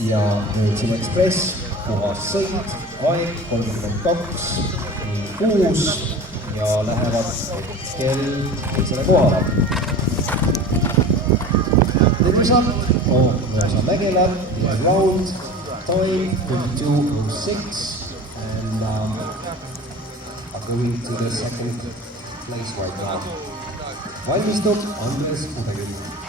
ja nüüd Team Express, puhas sõit, aeg 32.06 ja lähevad hetkel teisele kohale. Tervisa, Roosa Mägela, round, time 32.06 and are going to the second place right now. Valmistub Andres Udeküll.